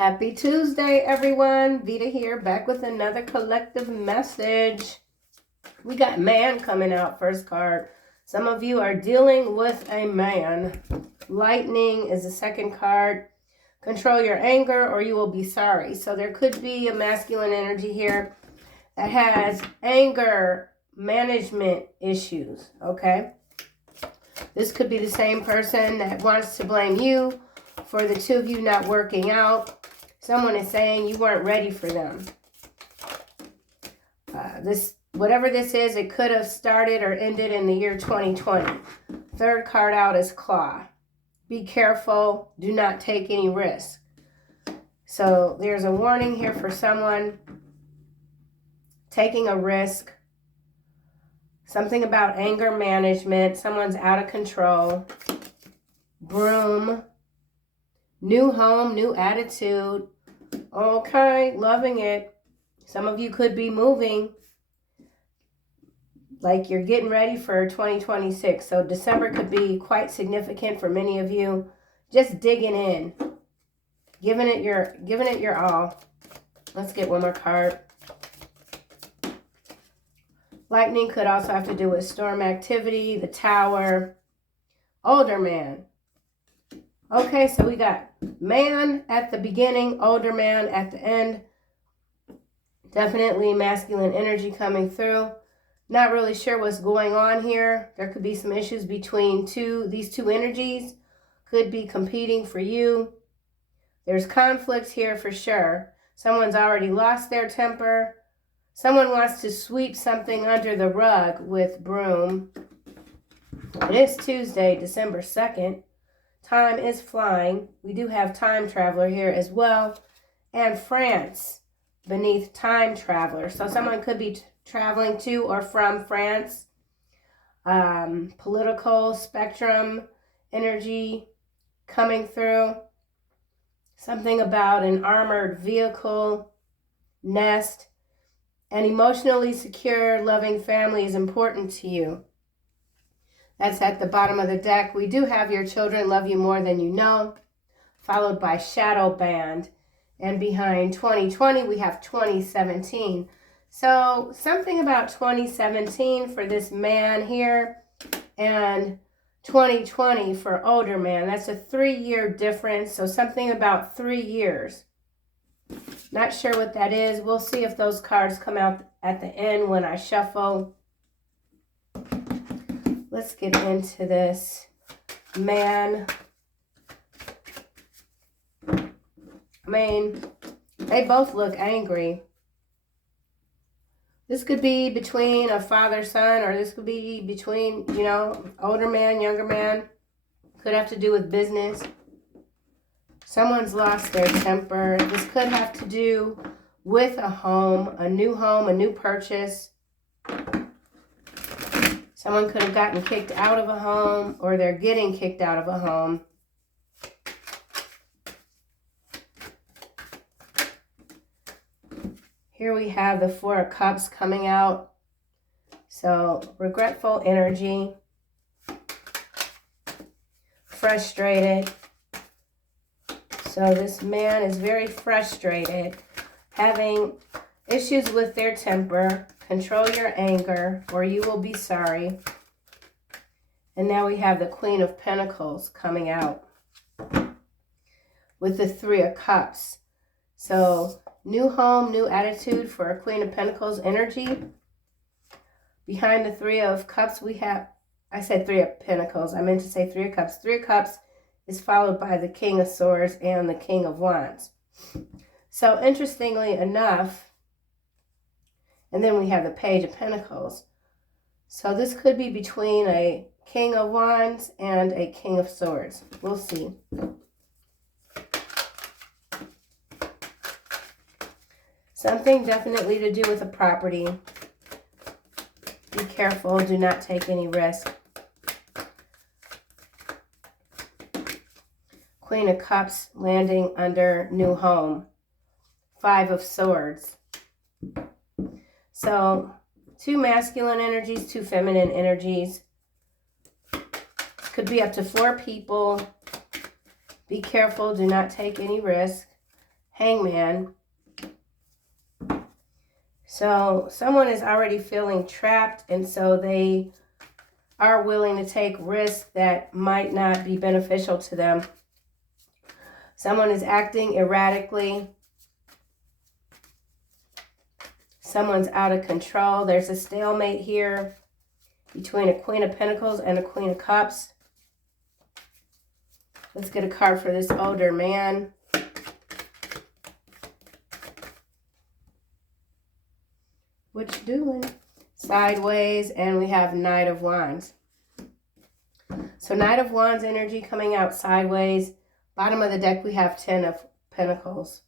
Happy Tuesday, everyone. Veda here, back with another collective message. We got man coming out, first card. Some of you are dealing with a man. Lightning is the second card. Control your anger or you will be sorry. So there could be a masculine energy here that has anger management issues, okay? This could be the same person that wants to blame you for the two of you not working out. Someone is saying you weren't ready for them. Whatever this is, it could have started or ended in the year 2020. Third card out is claw. Be careful. Do not take any risk. So there's a warning here for someone taking a risk. Something about anger management. Someone's out of control. Broom. New home, new attitude. Okay, loving it. Some of you could be moving. Like you're getting ready for 2026. So December could be quite significant for many of you. Just digging in. Giving it your all. Let's get one more card. Lightning could also have to do with storm activity, the tower. Older man. Okay, so we got man at the beginning, older man at the end. Definitely masculine energy coming through. Not really sure what's going on here. There could be some issues between these two energies. Could be competing for you. There's conflicts here for sure. Someone's already lost their temper. Someone wants to sweep something under the rug with broom. It is Tuesday, December 2nd. Time is flying. We do have time traveler here as well. And France beneath time traveler. So someone could be traveling to or from France. Political spectrum energy coming through. Something about an armored vehicle, nest. An emotionally secure, loving family is important to you. That's at the bottom of the deck. We do have your children love you more than you know, followed by shadow band. And behind 2020, we have 2017. So something about 2017 for this man here and 2020 for older man. That's a 3-year difference. So something about 3 years. Not sure what that is. We'll see if those cards come out at the end when I shuffle. Let's get into this man. I mean, they both look angry. This could be between a father-son, or this could be between, older man, younger man. Could have to do with business. Someone's lost their temper. This could have to do with a home, a new purchase. Someone could have gotten kicked out of a home, or they're getting kicked out of a home. Here we have the Four of Cups coming out. So, regretful energy. Frustrated. So this man is very frustrated, having issues with their temper. Control your anger or you will be sorry. And now we have the Queen of Pentacles coming out with the Three of Cups. So new home, new attitude for a Queen of Pentacles energy. Behind the Three of Cups we have, I said Three of Pentacles. I meant to say Three of Cups. Three of Cups is followed by the King of Swords and the King of Wands. So interestingly enough, and then we have the Page of Pentacles. So this could be between a King of Wands and a King of Swords. We'll see. Something definitely to do with a property. Be careful. Do not take any risk. Queen of Cups landing under new home. Five of Swords. So, two masculine energies, two feminine energies. Could be up to 4 people. Be careful. Do not take any risk. Hangman. So someone is already feeling trapped, and so they are willing to take risks that might not be beneficial to them. Someone is acting erratically. Someone's out of control. There's a stalemate here between a Queen of Pentacles and a Queen of Cups. Let's get a card for this older man. What you doing? Sideways, and we have Knight of Wands. So Knight of Wands energy coming out sideways. Bottom of the deck, we have 10 of Pentacles.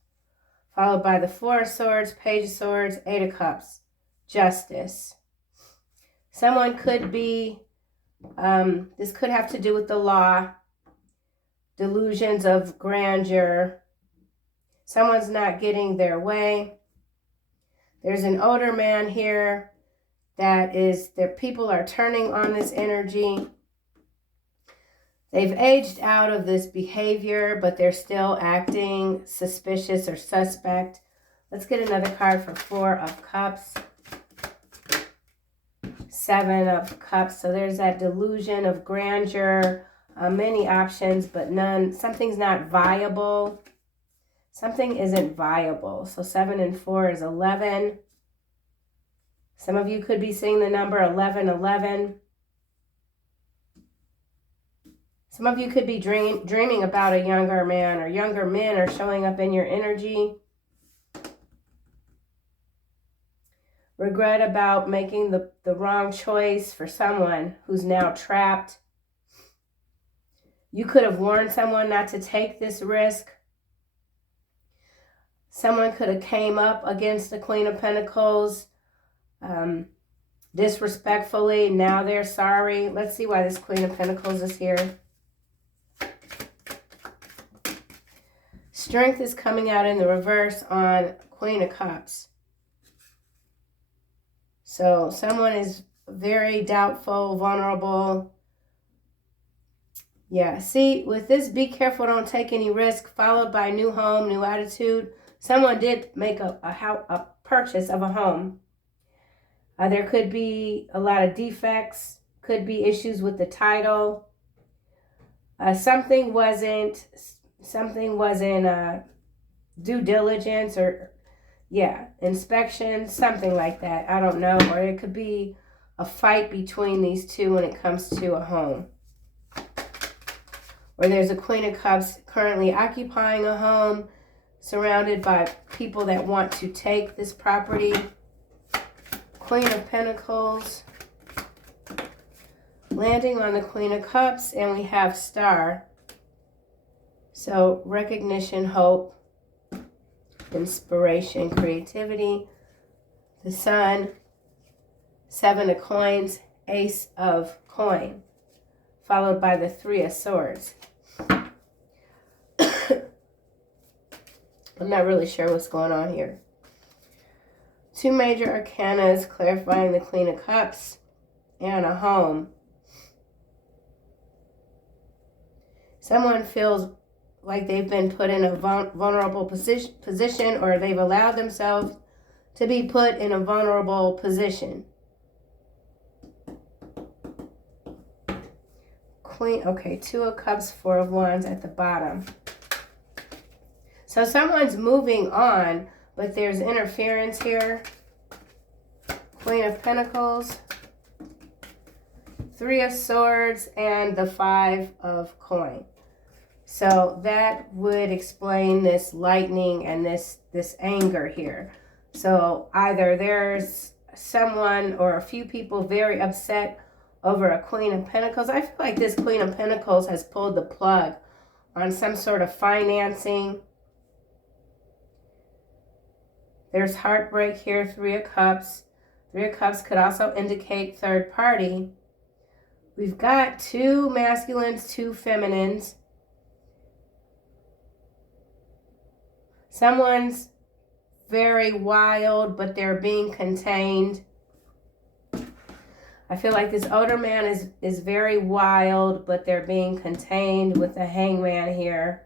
Followed by the Four of Swords, Page of Swords, Eight of Cups. Justice. Someone could be, this could have to do with the law. Delusions of grandeur. Someone's not getting their way. There's an older man here that is, their people are turning on this energy. They've aged out of this behavior, but they're still acting suspicious or suspect. Let's get another card for Four of Cups. Seven of Cups. So there's that delusion of grandeur. Many options, but none. Something's not viable. Something isn't viable. So 7 and 4 is 11. Some of you could be seeing the number 1111. Some of you could be dreaming about a younger man, or younger men are showing up in your energy. Regret about making the wrong choice for someone who's now trapped. You could have warned someone not to take this risk. Someone could have came up against the Queen of Pentacles disrespectfully. Now they're sorry. Let's see why this Queen of Pentacles is here. Strength is coming out in the reverse on Queen of Cups. So someone is very doubtful, vulnerable. Yeah, see, with this, be careful, don't take any risk, followed by new home, new attitude. Someone did make a purchase of a home. There could be a lot of defects, could be issues with the title. Something wasn't due diligence, or inspection, something like that. I don't know. Or it could be a fight between these two when it comes to a home. Or there's a Queen of Cups currently occupying a home, surrounded by people that want to take this property. Queen of Pentacles, landing on the Queen of Cups, and we have Star. So recognition, hope, inspiration, creativity. The Sun, Seven of Coins, Ace of Coin, followed by the Three of Swords. I'm not really sure what's going on here. Two major arcanas clarifying the Queen of Cups and a home. Someone feels like they've been put in a vulnerable position, or they've allowed themselves to be put in a vulnerable position. Queen, okay, Two of Cups, Four of Wands at the bottom. So someone's moving on, but there's interference here. Queen of Pentacles, Three of Swords, and the Five of Coin. So that would explain this lightning and this anger here. So either there's someone or a few people very upset over a Queen of Pentacles. I feel like this Queen of Pentacles has pulled the plug on some sort of financing. There's heartbreak here, Three of Cups. Three of Cups could also indicate third party. We've got two masculines, two feminines. Someone's very wild, but they're being contained. I feel like this older man is very wild, but they're being contained with the Hangman here.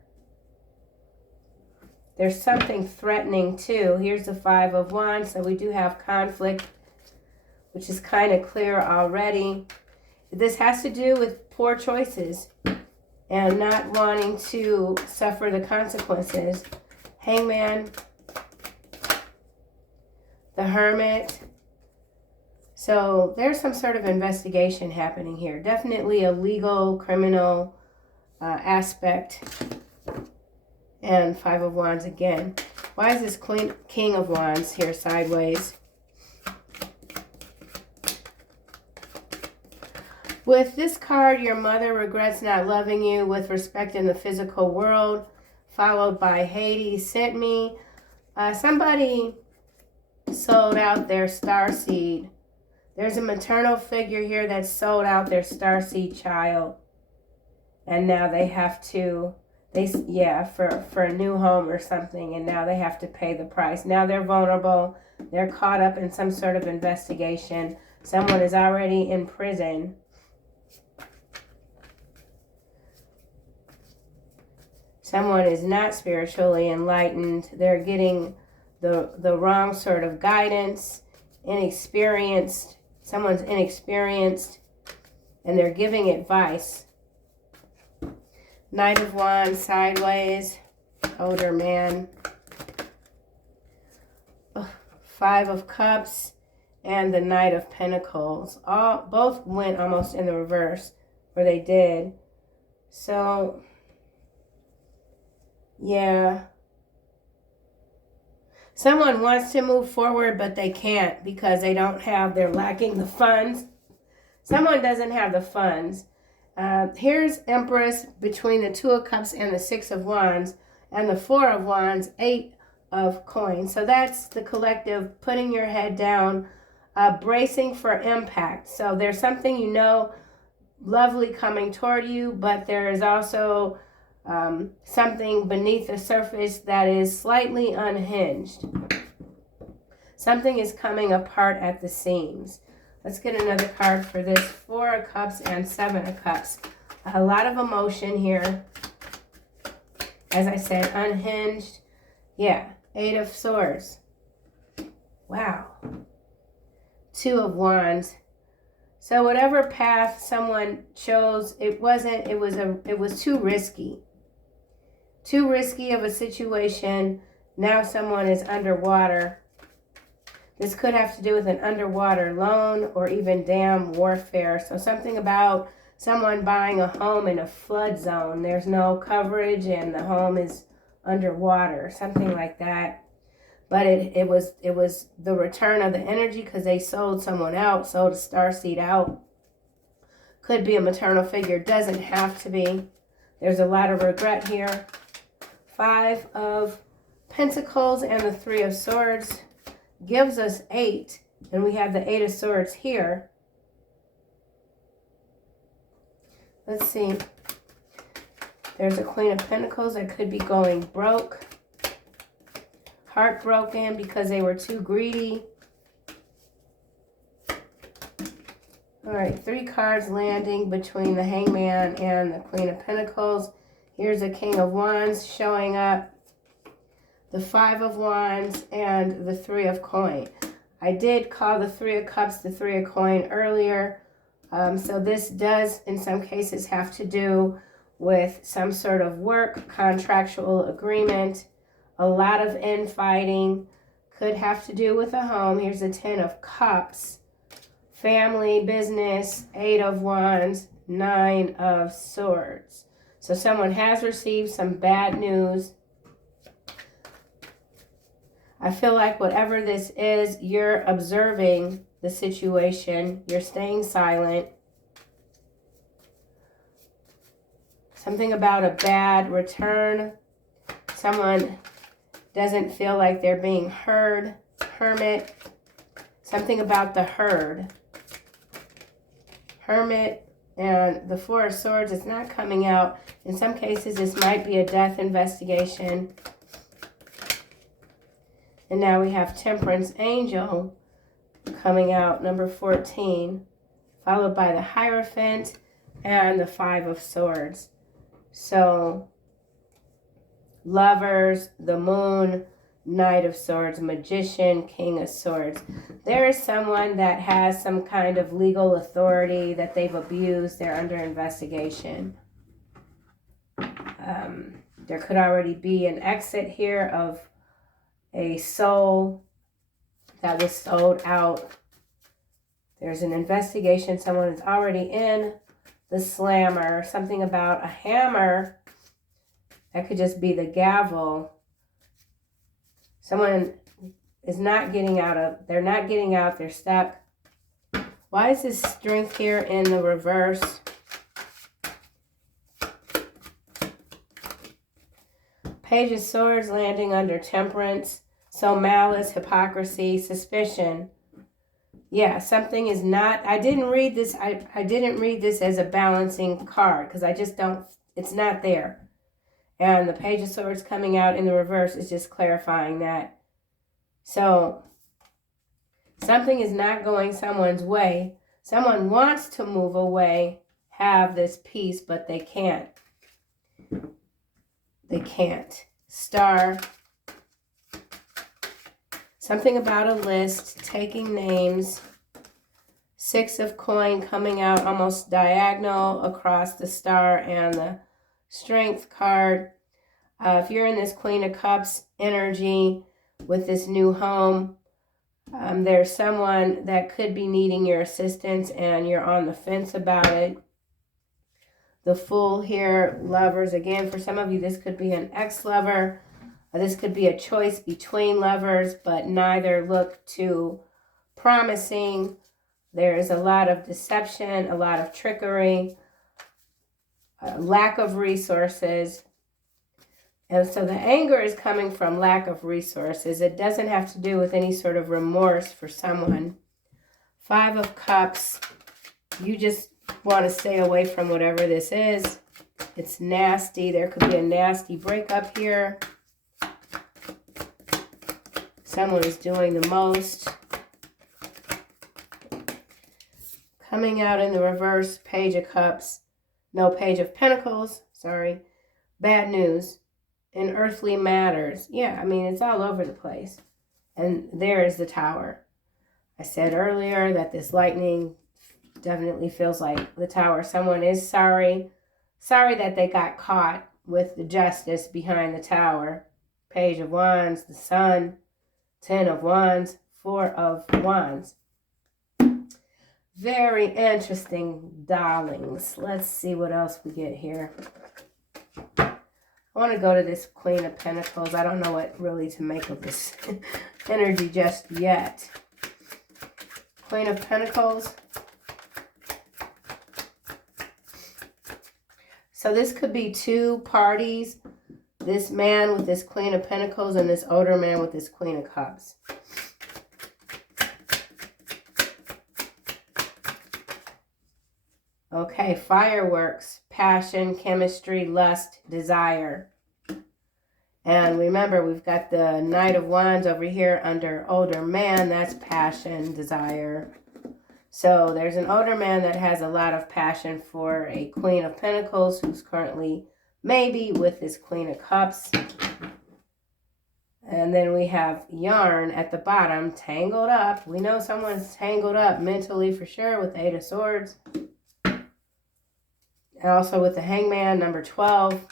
there's something threatening too. Here's the Five of Wands, so we do have conflict, which is kind of clear already. This has to do with poor choices and not wanting to suffer the consequences. Hangman, the Hermit. So there's some sort of investigation happening here. Definitely a legal, criminal aspect. And Five of Wands again. Why is this King of Wands here sideways? With this card, your mother regrets not loving you with respect in the physical world, followed by Hades sent me. Somebody sold out their starseed. There's a maternal figure here that sold out their starseed child. And now they have to, for a new home or something, and now they have to pay the price. Now they're vulnerable. They're caught up in some sort of investigation. Someone is already in prison. Someone is not spiritually enlightened. They're getting the wrong sort of guidance, inexperienced. Someone's inexperienced, and they're giving advice. Knight of Wands sideways, older man. Five of Cups and the Knight of Pentacles. Both went almost in the reverse, or they did. So, yeah. Someone wants to move forward, but they can't because they're lacking the funds. Someone doesn't have the funds. Here's Empress between the Two of Cups and the Six of Wands, and the Four of Wands, Eight of Coins. So that's the collective putting your head down, bracing for impact. So there's something lovely coming toward you, but there is also something beneath the surface that is slightly unhinged. Something is coming apart at the seams. Let's get another card for this. Four of Cups and Seven of Cups. A lot of emotion here. As I said, unhinged. Yeah, Eight of Swords. Wow. Two of Wands. So whatever path someone chose, it was too risky. Too risky of a situation. Now someone is underwater. This could have to do with an underwater loan or even dam warfare. So something about someone buying a home in a flood zone. There's no coverage and the home is underwater. Something like that. But it was the return of the energy because they sold someone out, sold a starseed out. Could be a maternal figure. Doesn't have to be. There's a lot of regret here. Five of Pentacles and the Three of Swords gives us 8, and we have the Eight of Swords here. Let's see. There's a Queen of Pentacles that could be going broke. Heartbroken because they were too greedy. All right, 3 cards landing between the Hangman and the Queen of Pentacles. Here's a King of Wands showing up. The Five of Wands and the Three of Coin. I did call the Three of Cups the Three of Coin earlier. So this does, in some cases, have to do with some sort of work, contractual agreement, a lot of infighting. Could have to do with a home. Here's the Ten of Cups. Family, business, Eight of Wands, Nine of Swords. So someone has received some bad news. I feel like whatever this is, you're observing the situation. You're staying silent. Something about a bad return. Someone doesn't feel like they're being heard. Hermit. Something about the herd. Hermit and the Four of Swords is not coming out. In some cases, this might be a death investigation. And now we have Temperance Angel coming out, number 14, followed by the Hierophant and the Five of Swords. So Lovers, the Moon, Knight of Swords, Magician, King of Swords. There is someone that has some kind of legal authority that they've abused. They're under investigation. There could already be an exit here of a soul that was sold out. There's an investigation. Someone is already in the slammer. Something about a hammer. That could just be the gavel. Someone is not getting out of, they're not getting out, they're stuck. Why is this Strength here in the reverse? Page of Swords landing under Temperance. So malice, hypocrisy, suspicion. Yeah, something is not, I didn't read this, I didn't read this as a balancing card because I just don't, it's not there. And the Page of Swords coming out in the reverse is just clarifying that. So, something is not going someone's way. Someone wants to move away, have this peace, but they can't. They can't. Star. Something about a list, taking names. Six of coin coming out almost diagonal across the star and the Strength card. If you're in this Queen of Cups energy with this new home, there's someone that could be needing your assistance and you're on the fence about it. The Fool here, lovers. Again, for some of you, this could be an ex-lover. This could be a choice between lovers, but neither look too promising. There is a lot of deception, a lot of trickery, lack of resources. And so the anger is coming from lack of resources. It doesn't have to do with any sort of remorse for someone. Five of Cups. You just want to stay away from whatever this is. It's nasty. There could be a nasty breakup here. Someone is doing the most. Coming out in the reverse, Page of Cups. No, Page of Pentacles. Sorry. Bad news. In earthly matters. Yeah, I mean, it's all over the place. And there is the Tower. I said earlier that this lightning definitely feels like the Tower. Someone is sorry. Sorry that they got caught with the justice behind the Tower. Page of Wands, the Sun, 10 of Wands, 4 of Wands. Very interesting, darlings. Let's see what else we get here. I want to go to this Queen of Pentacles. I don't know what really to make of this energy just yet. Queen of Pentacles. So this could be two parties. This man with this Queen of Pentacles and this older man with this Queen of Cups. Okay, fireworks, passion, chemistry, lust, desire. And remember, we've got the Knight of Wands over here under older man. That's passion, desire. So there's an older man that has a lot of passion for a Queen of Pentacles who's currently maybe with this Queen of Cups. And then we have yarn at the bottom, tangled up. We know someone's tangled up mentally for sure with the 8 of Swords. And also with the Hangman, number 12.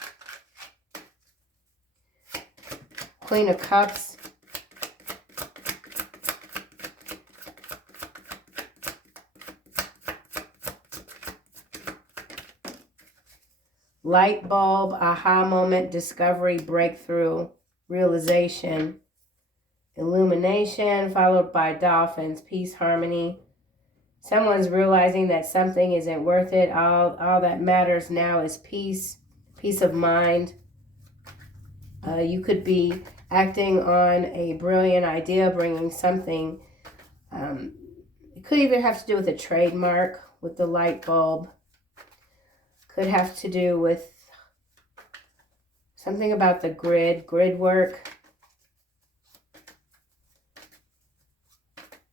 Queen of Cups. Light bulb, aha moment, discovery, breakthrough, realization, illumination, followed by dolphins, peace, harmony. Someone's realizing that something isn't worth it. All that matters now is peace, peace of mind. You could be acting on a brilliant idea, bringing something. It could even have to do with a trademark with the light bulb. Could have to do with something about the grid work.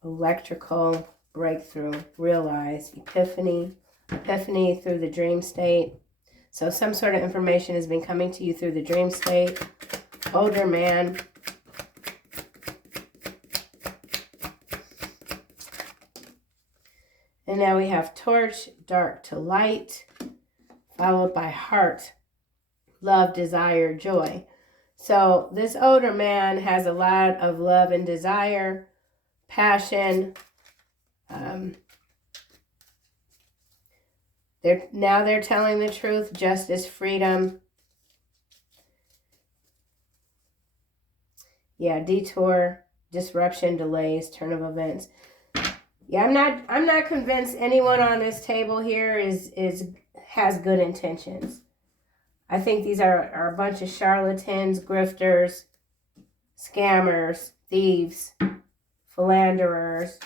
Electrical. Breakthrough, realize, epiphany through the dream state. So some sort of information has been coming to you through the dream state. Older man. And now we have torch, dark to light, followed by heart, love, desire, joy. So this older man has a lot of love and desire, passion. They're telling the truth, justice, freedom. Yeah, detour, disruption, delays, turn of events. Yeah, I'm not convinced anyone on this table here has good intentions. I think these are a bunch of charlatans, grifters, scammers, thieves, philanderers.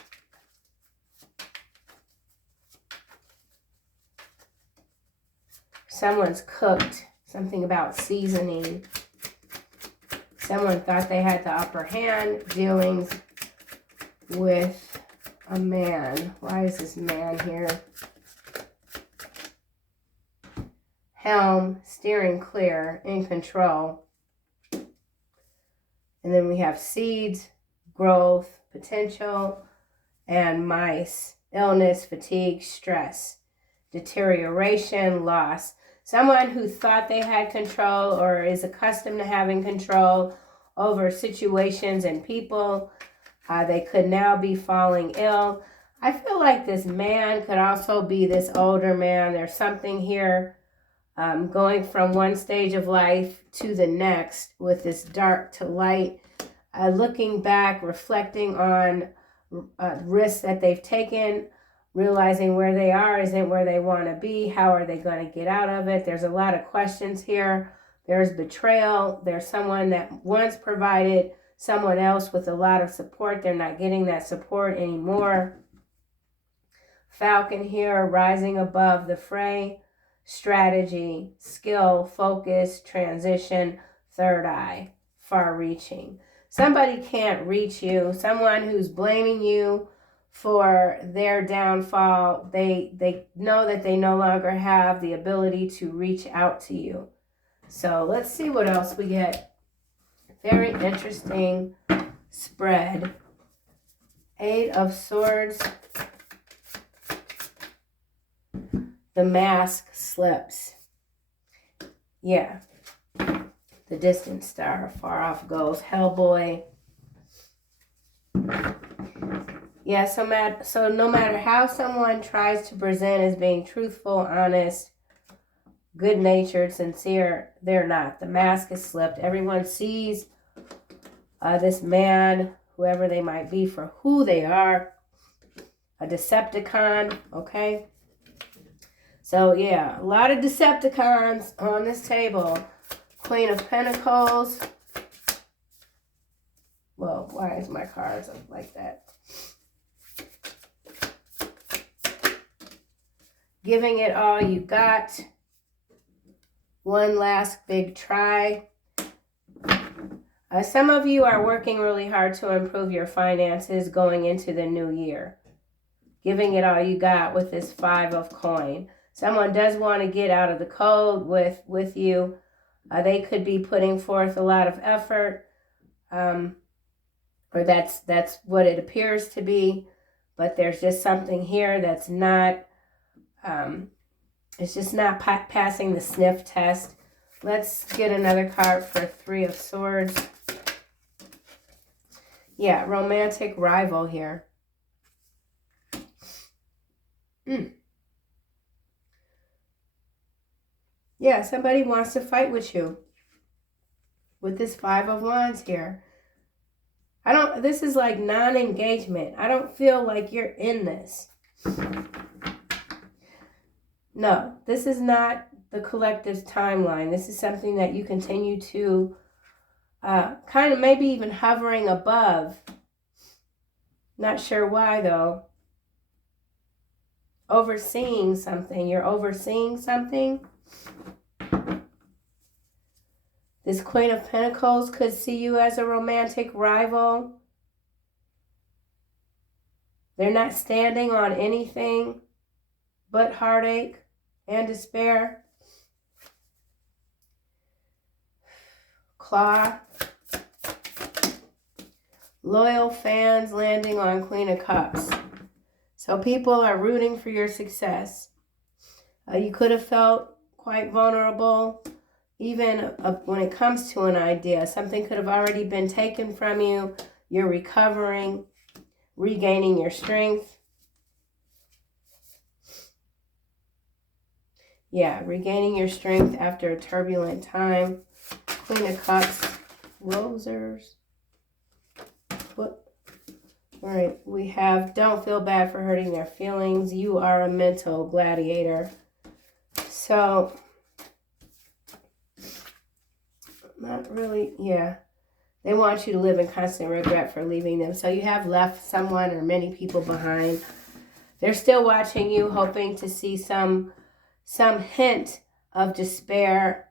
Someone's cooked, something about seasoning. Someone thought they had the upper hand, dealings with a man. Why is this man here? Helm, steering clear, in control. And then we have seeds, growth, potential, and mice, illness, fatigue, stress, deterioration, loss. Someone who thought they had control or is accustomed to having control over situations and people, they could now be falling ill. I feel like this man could also be this older man. There's something here going from one stage of life to the next with this dark to light, looking back, reflecting on risks that they've taken, realizing where they are isn't where they want to be. How are they going to get out of it? There's a lot of questions here. There's betrayal. There's someone that once provided someone else with a lot of support. They're not getting that support anymore. Falcon here, rising above the fray. Strategy, skill, focus, transition, third eye, far-reaching. Somebody can't reach you. Someone who's blaming you for their downfall. They know that they no longer have the ability to reach out to you. So let's see what else we get. Very interesting spread. Eight of Swords. The mask slips. Yeah. The distant star, far off goes. Hellboy. Yeah, so no matter how someone tries to present as being truthful, honest, good-natured, sincere, they're not. The mask is slipped. Everyone sees this man, whoever they might be, for who they are. A Decepticon, okay? So, yeah, a lot of Decepticons on this table. Queen of Pentacles. Well, why is my cards up like that? Giving it all you got. One last big try. Some of you are working really hard to improve your finances going into the new year. Giving it all you got with this 5 of coin. Someone does want to get out of the cold with you. They could be putting forth a lot of effort. Or that's what it appears to be. But there's just something here that's not, it's just not passing the sniff test. Let's get another card for 3 of Swords. Yeah, romantic rival here. Yeah, somebody wants to fight with you. With this 5 of Wands here. This is like non-engagement. I don't feel like you're in this. No, this is not the collective's timeline. This is something that you continue to kind of maybe even hovering above. Not sure why though. Overseeing something. You're overseeing something. This Queen of Pentacles could see you as a romantic rival. They're not standing on anything but heartache and despair. Claw. Loyal fans landing on Queen of Cups. So people are rooting for your success. You could have felt quite vulnerable. Even when it comes to an idea, something could have already been taken from you. You're recovering, regaining your strength. Yeah, regaining your strength after a turbulent time. Queen of Cups, Rosers. What? All right, we have don't feel bad for hurting their feelings. You are a mental gladiator. So, not really, yeah. They want you to live in constant regret for leaving them. So you have left someone or many people behind. They're still watching you, hoping to see some hint of despair.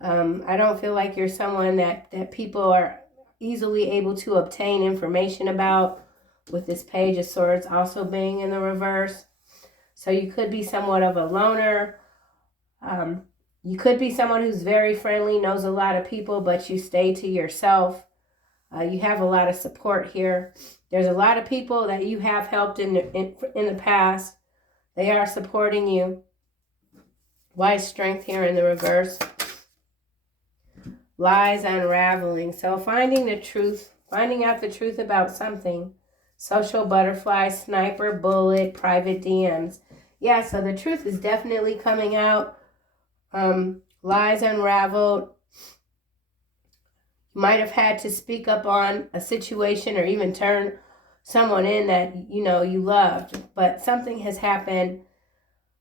I don't feel like you're someone that people are easily able to obtain information about, with this Page of Swords also being in the reverse. So you could be somewhat of a loner. You could be someone who's very friendly, knows a lot of people, but you stay to yourself. You have a lot of support here. There's a lot of people that you have helped in the past. They are supporting you. Wise strength here in the reverse. Lies unraveling. So finding the truth, finding out the truth about something. Social butterfly, sniper, bullet, private DMs. Yeah, so the truth is definitely coming out. Lies unraveled. You might have had to speak up on a situation or even turn someone in that you loved, but something has happened.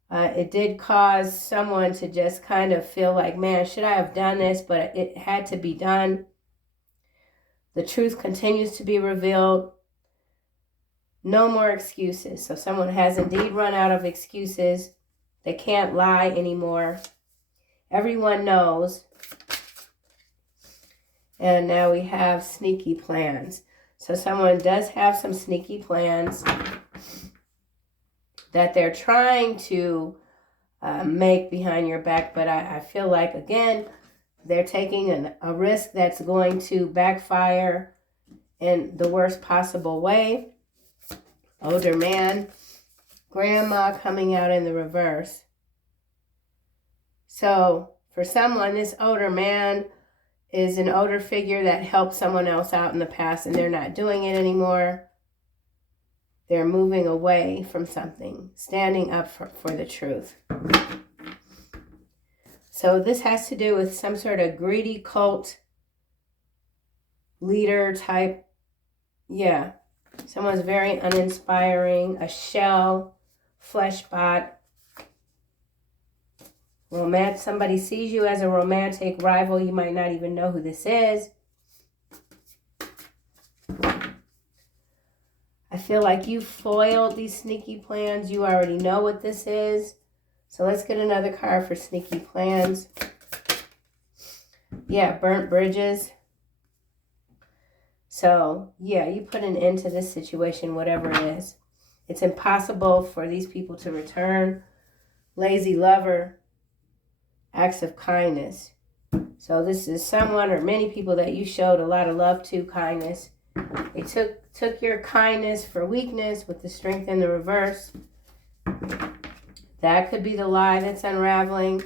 It did cause someone to just kind of feel like, man, should I have done this? But it had to be done. The truth continues to be revealed. No more excuses. So someone has indeed run out of excuses. They can't lie anymore. Everyone knows. And now we have sneaky plans. So someone does have some sneaky plans that they're trying to make behind your back. But I feel like, again, they're taking a risk that's going to backfire in the worst possible way. Older man. Grandma coming out in the reverse. So for someone, this older man is an older figure that helped someone else out in the past, and they're not doing it anymore. They're moving away from something, standing up for the truth. So this has to do with some sort of greedy cult leader type. Yeah. Someone's very uninspiring, a shell, flesh bot. Somebody sees you as a romantic rival. You might not even know who this is. I feel like you foiled these sneaky plans. You already know what this is. So let's get another card for sneaky plans. Yeah, burnt bridges. So, yeah, you put an end to this situation, whatever it is. It's impossible for these people to return. Lazy lover. Acts of kindness. So this is someone or many people that you showed a lot of love to, kindness. They took your kindness for weakness with the strength in the reverse. That could be the lie that's unraveling.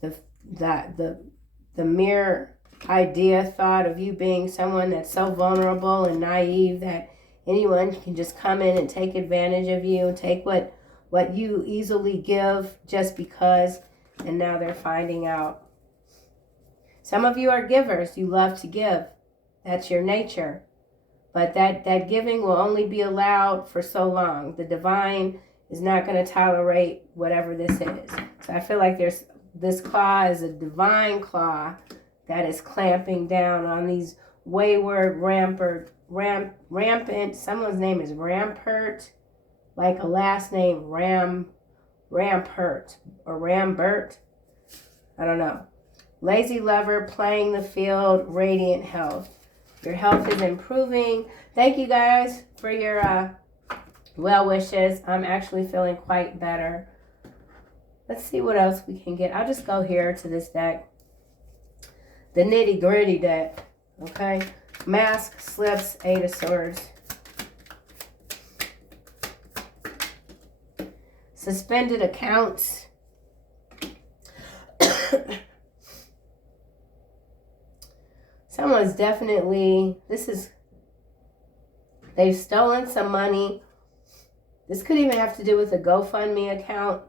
The mere thought of you being someone that's so vulnerable and naive that anyone can just come in and take advantage of you and take what you easily give just because, and now they're finding out. Some of you are givers. You love to give. That's your nature. But that giving will only be allowed for so long. The divine is not going to tolerate whatever this is. So I feel like this claw is a divine claw that is clamping down on these wayward, rampant, someone's name is Rampert, like a last name, Rampert or Rambert. I don't know. Lazy lover, playing the field, radiant health. Your health is improving. Thank you guys for your well wishes. I'm actually feeling quite better. Let's see what else we can get. I'll just go here to this deck. the nitty gritty deck. Okay. Mask, slips, 8 of Swords. Suspended accounts. Someone's definitely, they've stolen some money. This could even have to do with a GoFundMe account.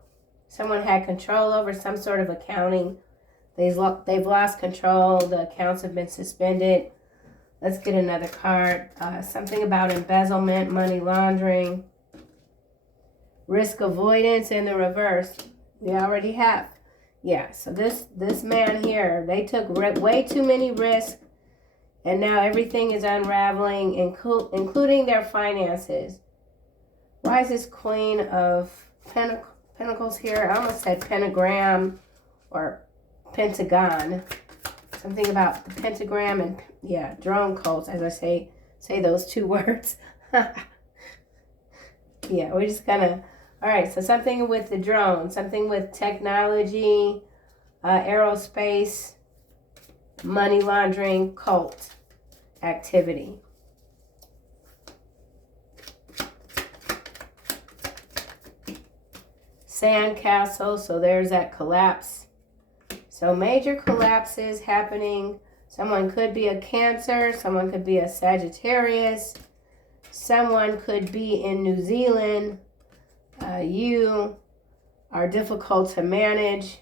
Someone had control over some sort of accounting. They've lost control. The accounts have been suspended. Let's get another card. Something about embezzlement, money laundering, risk avoidance in the reverse. We already have. Yeah, so this man here, they took way too many risks, and now everything is unraveling, including their finances. Why is this Queen of Pentacles here? I almost said pentagram or pentagon. Something about the pentagram and, yeah, drone cults, as I say those 2 words. Yeah, we're just gonna, all right, so something with the drone, something with technology, aerospace, money laundering, cult activity. Sandcastle, so there's that collapse. So major collapses happening. Someone could be a Cancer, someone could be a Sagittarius, someone could be in New Zealand. You are difficult to manage.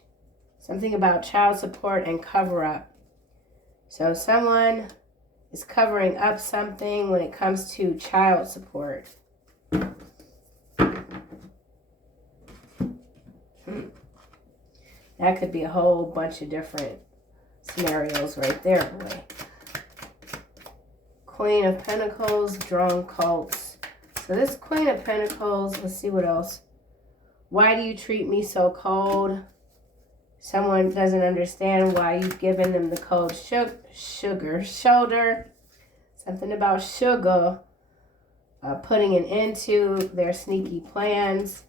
Something about child support and cover-up. So someone is covering up something when it comes to child support. That could be a whole bunch of different scenarios right there, boy. Queen of Pentacles, drone cults. So this Queen of Pentacles, let's see what else. Why do you treat me so cold? Someone doesn't understand why you've given them the cold shoulder. Something about sugar. Putting an end to their sneaky plans.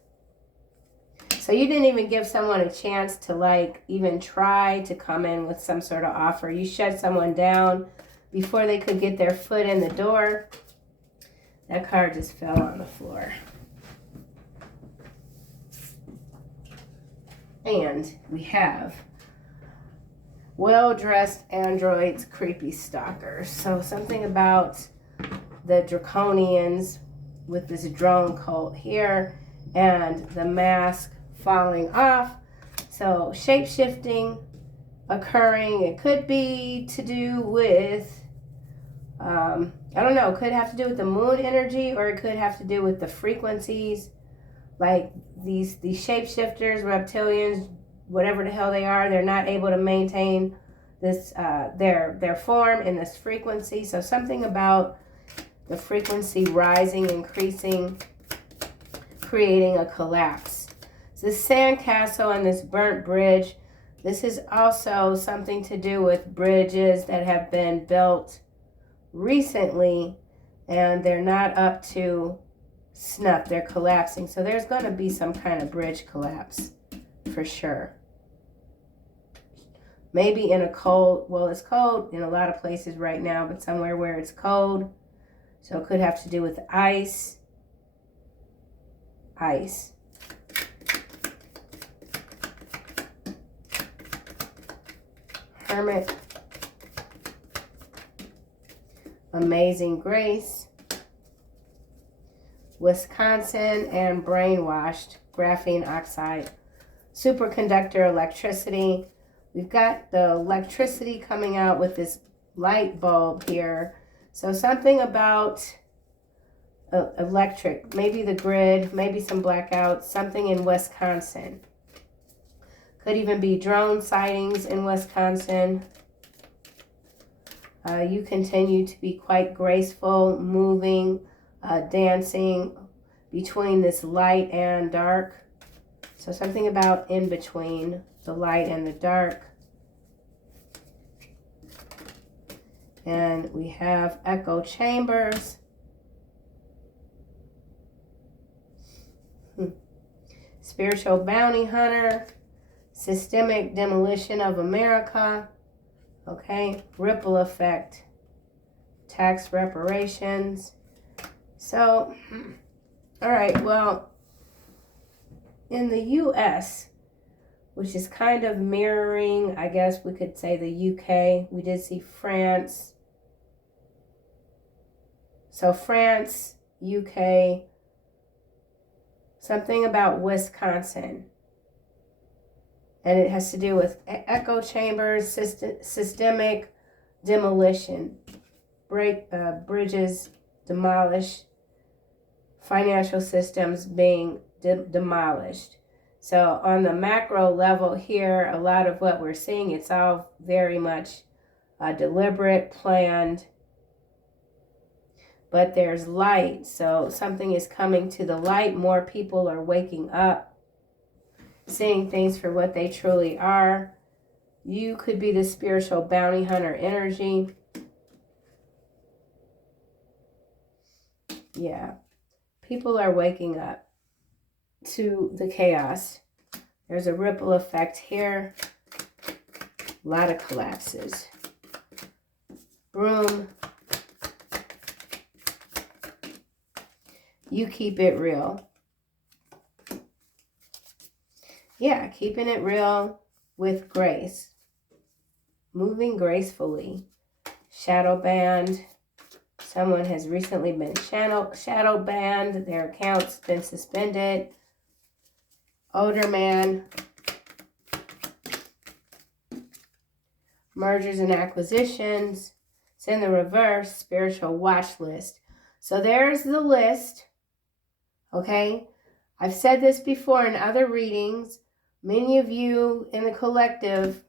So you didn't even give someone a chance to like even try to come in with some sort of offer. You shut someone down before they could get their foot in the door. That card just fell on the floor. And we have well-dressed androids, creepy stalkers. So something about the draconians with this drone cult here and the mask falling off. So shape-shifting occurring. It could be to do with, I don't know, it could have to do with the moon energy, or it could have to do with the frequencies. Like these shapeshifters, reptilians, whatever the hell they are, they're not able to maintain this their form in this frequency. So something about the frequency rising, increasing, creating a collapse. So this sandcastle and this burnt bridge, this is also something to do with bridges that have been built recently and they're not up to snuff. They're collapsing. So there's going to be some kind of bridge collapse for sure. Maybe in a cold, well, it's cold in a lot of places right now, but somewhere where it's cold. So it could have to do with ice. Ice. Hermit. Amazing Grace. Wisconsin and brainwashed. Graphene oxide. Superconductor electricity. We've got the electricity coming out with this light bulb here. So something about electric, maybe the grid, maybe some blackouts, something in Wisconsin. Could even be drone sightings in Wisconsin. You continue to be quite graceful, moving, dancing between this light and dark. So something about in between the light and the dark. And we have echo chambers. Spiritual bounty hunter. Systemic demolition of America. Okay, ripple effect, tax reparations. So, all right, well, in the U.S., which is kind of mirroring, I guess we could say, the U.K., we did see France. So France, UK, something about Wisconsin. And it has to do with echo chambers, systemic demolition, bridges demolished, financial systems being demolished. So on the macro level here, a lot of what we're seeing, it's all very much deliberate, planned, but there's light. So something is coming to the light. More people are waking up, seeing things for what they truly are. You could be the spiritual bounty hunter energy. Yeah. People are waking up to the chaos. There's a ripple effect here. A lot of collapses. Broom. You keep it real. Yeah, keeping it real with grace. Moving gracefully. Shadow banned. Someone has recently been shadow banned. Their account's been suspended. Older man. Mergers and acquisitions. It's in the reverse. Spiritual watch list. So there's the list. Okay? I've said this before in other readings. Many of you in the collective,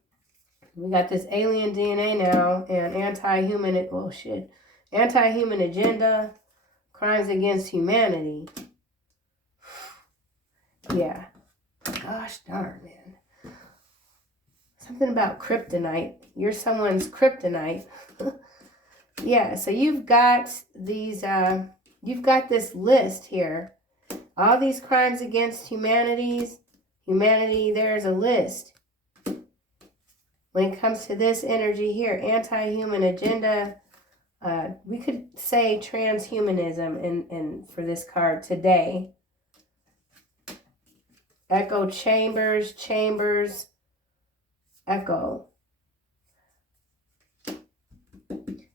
we got this alien DNA now and anti-human agenda, crimes against humanity. Yeah. Gosh darn, man. Something about kryptonite. You're someone's kryptonite. Yeah, so you've got these, you've got this list here. All these crimes against humanity, there's a list. When it comes to this energy here, anti-human agenda, we could say transhumanism in for this card today. Echo chambers, echo.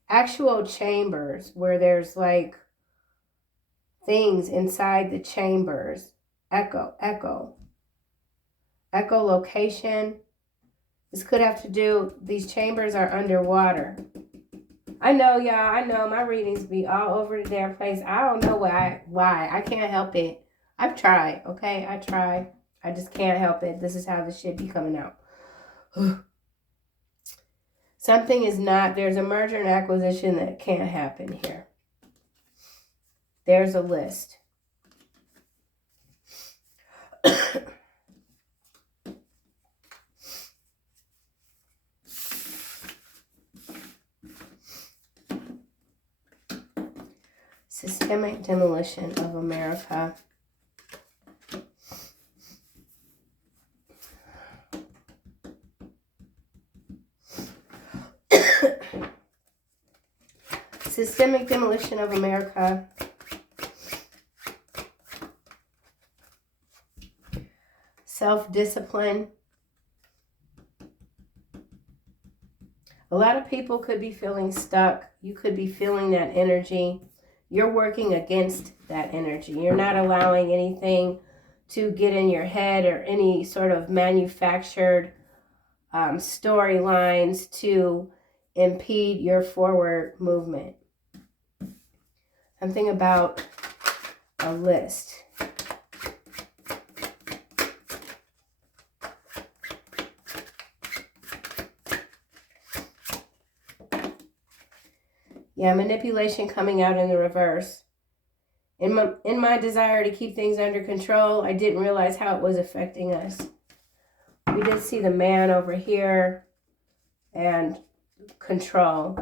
Actual chambers where there's like things inside the chambers. Echo. Echolocation. This could have to do, these chambers are underwater. I know, y'all. I know my readings be all over the damn place. I don't know why. I can't help it. I've tried, okay? I try. I just can't help it. This is how the shit be coming out. Something is not, there's a merger and acquisition that can't happen here. There's a list. Systemic demolition of America. Systemic demolition of America. Self-discipline. A lot of people could be feeling stuck. You could be feeling that energy. You're working against that energy. You're not allowing anything to get in your head or any sort of manufactured storylines to impede your forward movement. Something about a list. Yeah, manipulation coming out in the reverse. In my desire to keep things under control, I didn't realize how it was affecting us. We did see the man over here and control.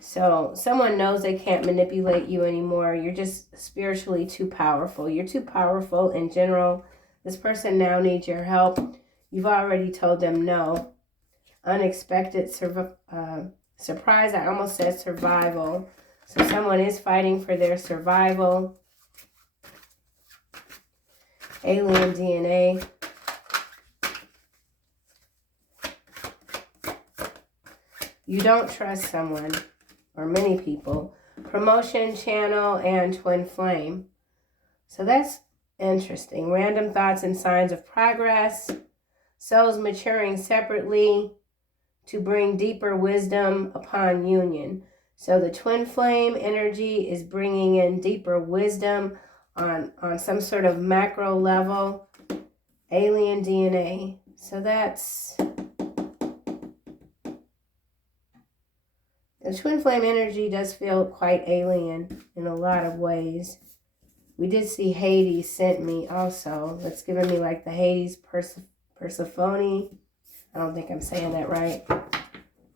So someone knows they can't manipulate you anymore. You're just spiritually too powerful. You're too powerful in general. This person now needs your help. You've already told them no. unexpected surprise. I almost said survival. So someone is fighting for their survival. Alien DNA. You don't trust someone, or many people. Promotion, channel, and twin flame. So that's interesting. Random thoughts and signs of progress. Souls maturing separately to bring deeper wisdom upon union. So the twin flame energy is bringing in deeper wisdom on some sort of macro level. Alien DNA. So that's... The twin flame energy does feel quite alien in a lot of ways. We did see Hades sent me also. That's giving me like the Hades Persephone. I don't think I'm saying that right.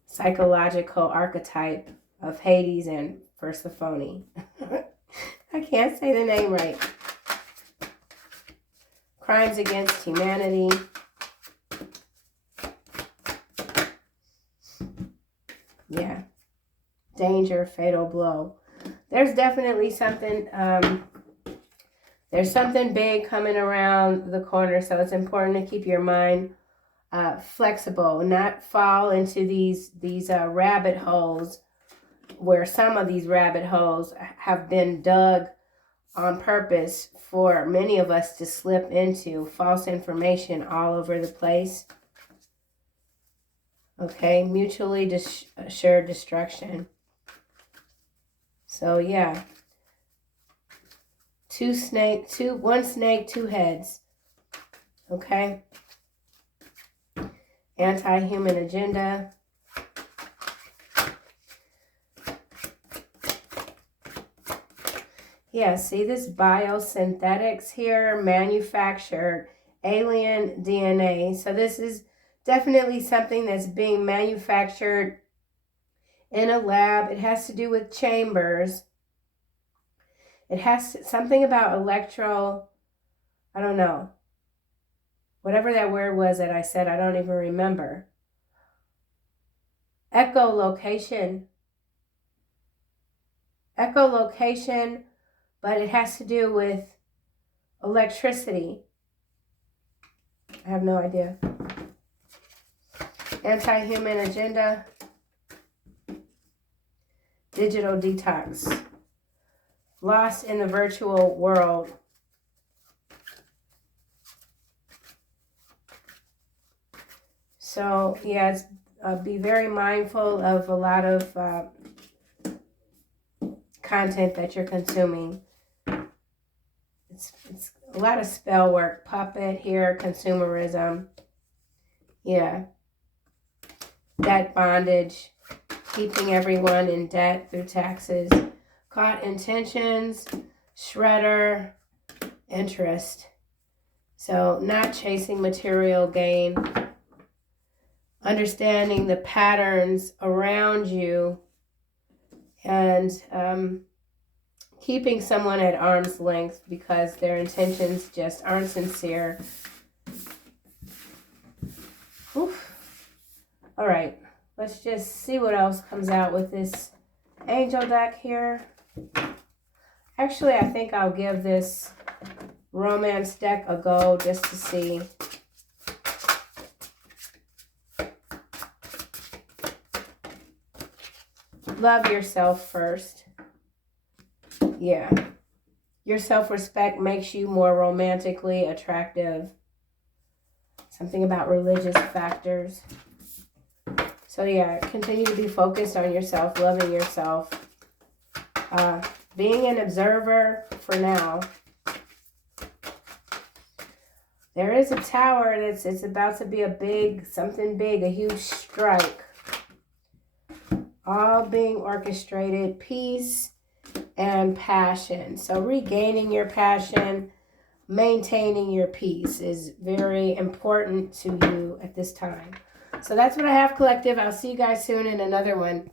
Psychological archetype of Hades and Persephone. I can't say the name right. Crimes against humanity. Yeah. Danger, fatal blow. There's definitely something, there's something big coming around the corner, so it's important to keep your mind flexible, not fall into these rabbit holes, where some of these rabbit holes have been dug on purpose for many of us to slip into. False information all over the place. Okay, mutually assured destruction. So yeah, one snake, two heads. Okay. Anti-human agenda. Yeah, see this biosynthetics here, manufactured alien DNA. So this is definitely something that's being manufactured in a lab. It has to do with chambers. It has something about I don't know. Whatever that word was that I said, I don't even remember. Echolocation, but it has to do with electricity. I have no idea. Anti-human agenda. Digital detox. Lost in the virtual world. So, yeah, be very mindful of a lot of content that you're consuming. It's a lot of spell work. Puppet here, consumerism. Yeah. Debt bondage. Keeping everyone in debt through taxes. Caught intentions. Shredder. Interest. So, not chasing material gain. Understanding the patterns around you. And keeping someone at arm's length because their intentions just aren't sincere. Oof. All right, let's just see what else comes out with this angel deck here. Actually, I think I'll give this romance deck a go just to see. Love yourself first. Yeah. Your self-respect makes you more romantically attractive. Something about religious factors. So yeah, continue to be focused on yourself, loving yourself. Being an observer for now. There is a tower it's about to be something big, a huge strike. All being orchestrated, peace and passion. So regaining your passion, maintaining your peace is very important to you at this time. So that's what I have, collective. I'll see you guys soon in another one.